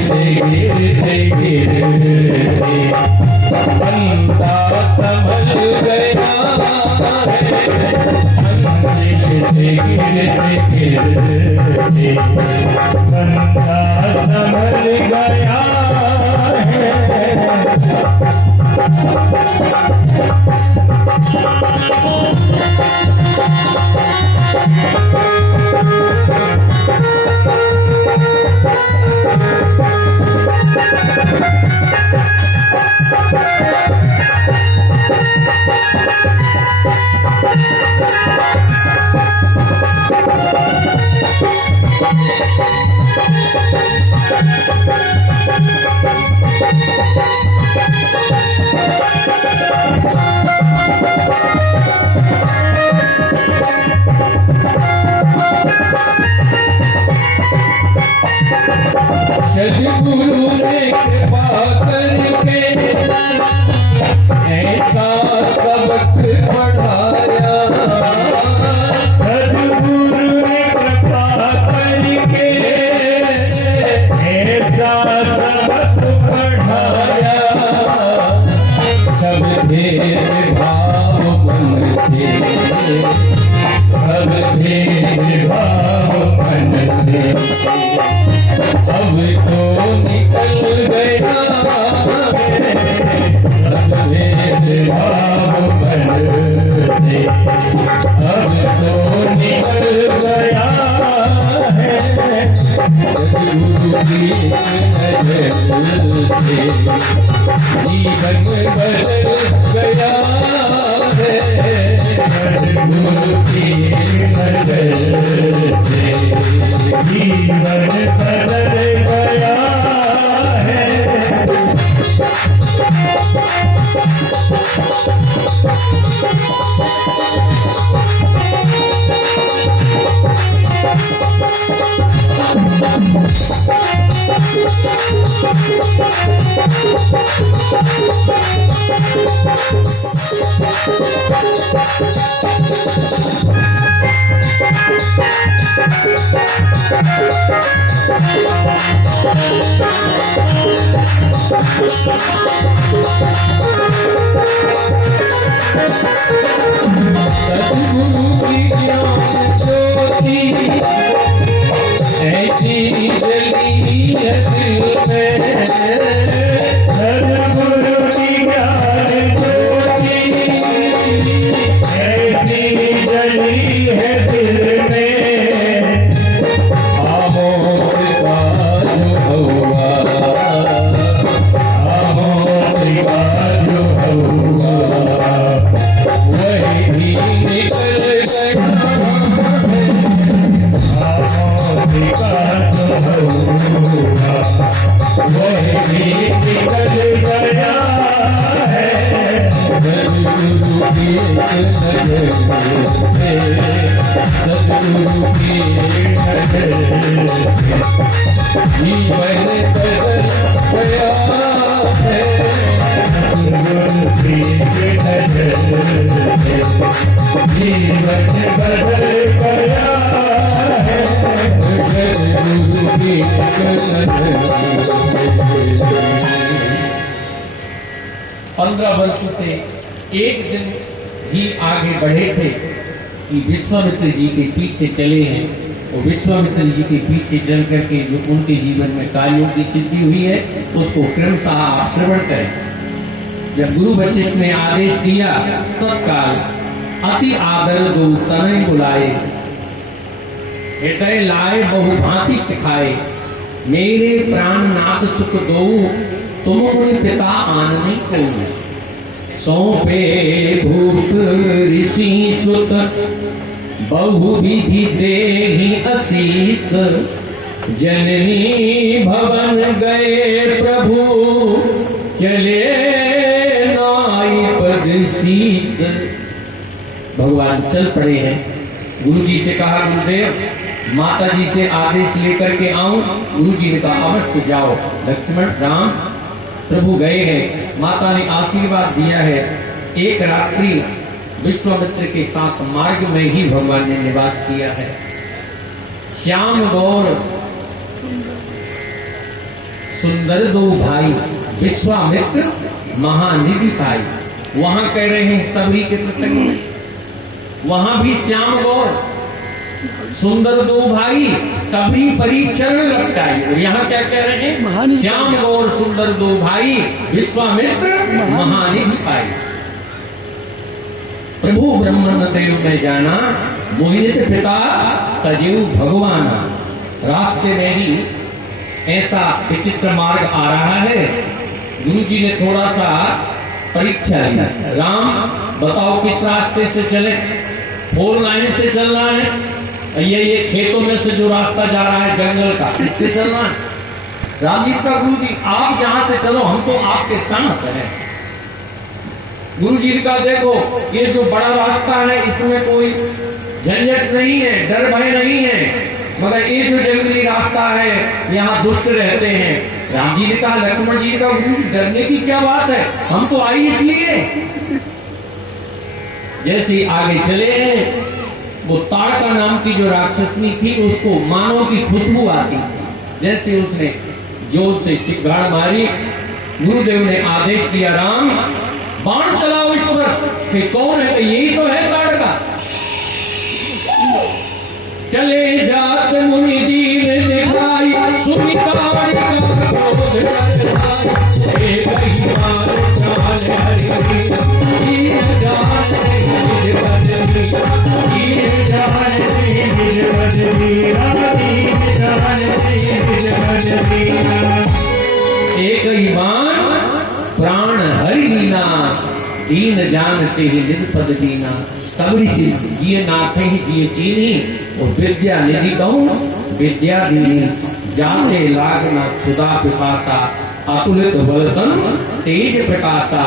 से गिरते गिरते बंदा संभल गया है, मंजिल से गिरते गिरते बंदा संभल गया है। सद्गुरु ने कृपा करके ऐसा सबक पढ़ाया, सद्गुरु ने कृपा करके ऐसा सबक पढ़ाया। सब भेदभाव मन से, सब भेदभाव मन से अब तो निकल गया है, सब भेदभाव मन से अब तो निकल गया है। सद्गुरु की नजर से जीवन बदल गया है, सद्गुरु की नजर से जीवन बदल गया है। सद्गुरु की ज्ञान ज्योति ऐसी जली है दिल में, सद्गुरु की ज्ञान ज्योति ऐसी जली है दिल में। आमोद का जो हुआ, आमोद का जो हुआ वही भी निकल गया है, आमोद का जो हुआ वही भी निकल गया है। सद्गुरु की नजर से, सद्गुरु की नजर से जीवन बदल गया है, सद्गुरु की नजर से जीवन बदल गया है, सद्गुरु की नजर से। 15 वर्ष से एक दिन ही आगे बढ़े थे कि विश्वामित्र जी के पीछे चले हैं, और विश्वामित्र जी के पीछे चल करके जो उनके जीवन में कार्यों की सिद्धि हुई है उसको क्रमशः आप श्रवण करें। जब गुरु वशिष्ठ ने आदेश दिया तत्काल अति आदर दो तनय बुलाए, हृदय लाए बहु भांति सिखाए, मेरे प्राण नाथ सुख दो तुम मुनि पिता आनने को। सौंपे भूप ऋषि सुत बहु विधि देहि असीस, जननी भवन गए प्रभु चले नाई पद शीस। भगवान चल पड़े हैं। गुरु जी से कहा गुरुदेव माता जी से आदेश लेकर के आऊं। गुरु जी ने कहा अवश्य जाओ। लक्ष्मण राम प्रभु गए हैं, माता ने आशीर्वाद दिया है। एक रात्रि विश्वामित्र के साथ मार्ग में ही भगवान ने निवास किया है। श्याम गौर सुंदर दो भाई विश्वामित्र महानिधि पाई। वहां कह रहे हैं सबरी के प्रसंग में, वहां भी श्याम गौर सुंदर दो भाई सभी परिचरण लपटाई। और यहाँ क्या कह रहे हैं, श्याम गौर सुंदर दो भाई विश्वामित्र महानिधि पाई। प्रभु ब्रह्मन देव में जाना मोहित पिता तजेऊ भगवान। रास्ते में ही ऐसा विचित्र मार्ग आ रहा है, गुरु जी ने थोड़ा सा परीक्षा ली। राम बताओ किस रास्ते से चले, 4 लाइन से चलना है, ये खेतों में से जो रास्ता जा रहा है जंगल का, इससे चलना है। राजीव का गुरु जी आप जहां से चलो, हम तो आपके साथ हैं। गुरु जी का देखो ये जो बड़ा रास्ता है इसमें कोई झंझट नहीं है, डर भय नहीं है, मगर ये जो जंगली रास्ता है यहाँ दुष्ट रहते हैं। राम जी ने कहा, लक्ष्मण जी का गुरु जी डरने की क्या बात है, हम तो आई इसलिए। जैसे आगे चले हैं, वो ताड़का नाम की जो राक्षसनी थी उसको मानो की खुशबू आती थी। जैसे उसने जोर से चिक्गाड़ मारी, गुरुदेव ने आदेश दिया, राम बाण चलाओ इस पर। कि कौन है, यही तो है ताड़का। चले जात मुनि दीन दिखाई, सुनी ताड़का क्रोध एक ही बार जान हरि, दीन जान नहीं भजनी, दीन जान नहीं भजनी, दीन जान नहीं भजनी। एक ही बार प्राण हरि लीना, दीन जानते ही निज पद दीना। तब ऋषि जिये नाथे ही जिये चीनी, और विद्या निधि कहूं विद्या दीनी। जाते लागना क्षुदा पिपासा, अतुलित बलतन तेज प्रकाशा।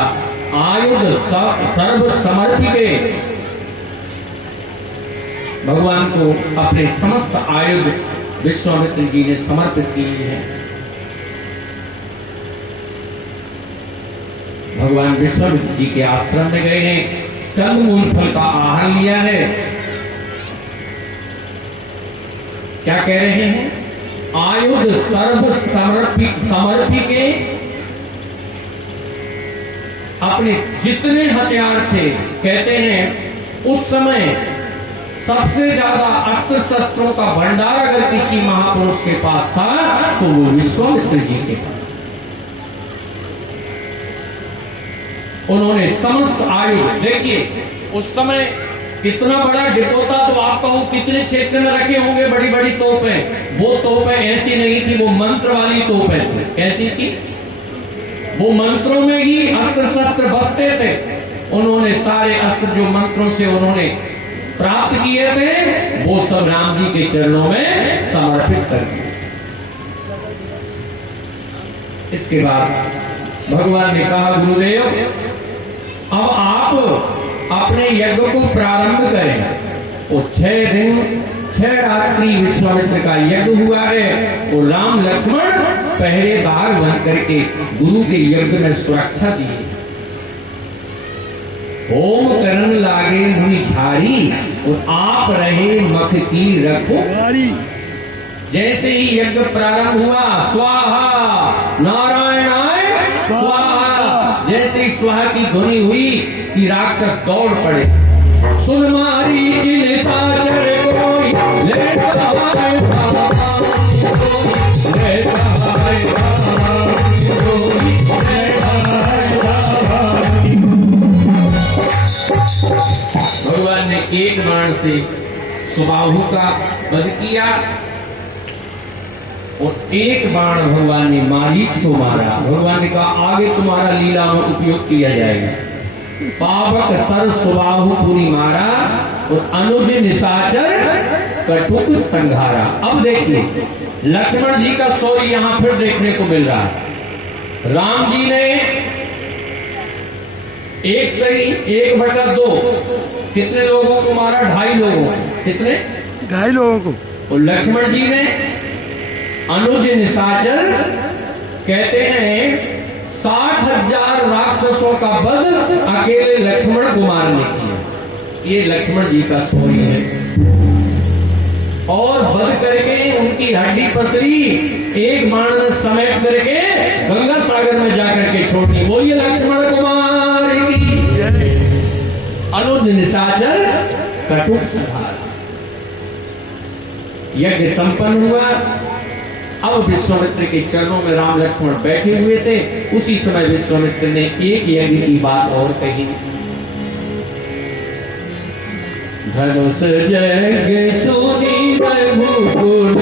आयुध सर्व समर्पिके, भगवान को अपने समस्त आयुध विश्वामित्र जी ने समर्पित किए हैं। भगवान विश्वामित्र जी के आश्रम में गए हैं, कंदमूल फल का आहार लिया है। क्या कह रहे हैं, आयुध सर्व समर्पिके, अपने जितने हथियार थे, कहते हैं उस समय सबसे ज्यादा अस्त्र शस्त्रों का भंडार अगर किसी महापुरुष के पास था तो वो विश्वामित्र जी के पास। उन्होंने समस्त आयुध, देखिए उस समय इतना बड़ा डिपो था तो आप कहो कितने क्षेत्र में रखे होंगे बड़ी बड़ी तोपें। वो तोपें ऐसी नहीं थी, वो मंत्र वाली तोपें थी। कैसी थी, वो मंत्रों में ही अस्त्र शस्त्र बसते थे। उन्होंने सारे अस्त्र जो मंत्रों से उन्होंने प्राप्त किए थे वो सब राम जी के चरणों में समर्पित कर दिए। इसके बाद भगवान ने कहा, गुरुदेव अब आप अपने यज्ञ को प्रारंभ करें। वो 6 दिन 6 रात्रि विश्वामित्र का यज्ञ हुआ है। वो राम लक्ष्मण पहरेदार बन करके गुरु के यज्ञ में सुरक्षा दी। होम करन लागे मुनि झारी, और आप रहे मख की रखो। जैसे ही यज्ञ प्रारंभ हुआ, स्वाहा नारायणाय स्वाहा, जैसे ही स्वाहा की ध्वनि हुई कि राक्षस दौड़ पड़े। सुन मारी जिन साचर कोई, ले सहाय भगवान ने एक बाण से सुबाहु का वध किया और एक बाण भगवान ने मारीच को मारा। भगवान ने कहा, आगे तुम्हारा लीला में उपयोग किया जाएगा। पावक सर सुबाहु पूरी मारा, और अनुज निशाचर कटुक संघारा। अब देखिए लक्ष्मण जी का शौर्य यहां फिर देखने को मिल रहा है। राम जी ने 1 से 1/2 कितने लोगों को मारा, 2.5 लोगों, कितने 2.5 लोगों को। और लक्ष्मण जी ने अनुज निशाचर, कहते हैं 60,000 राक्षसों का वध अकेले लक्ष्मण कुमार ने किया। ये लक्ष्मण जी का शौर्य है। और वध करके उनकी की हड्डी पसरी एक बाण में समेट करके गंगा सागर में जाकर के छोड़नी। बोलिए लक्ष्मण कुमार की अनुज निशाचर कटुक संहार। यज्ञ संपन्न हुआ। अब विश्वामित्र के चरणों में राम लक्ष्मण बैठे हुए थे। उसी समय विश्वामित्र ने एक यज्ञ की बात और कही। धनुष यज्ञ सुनी रघुकुल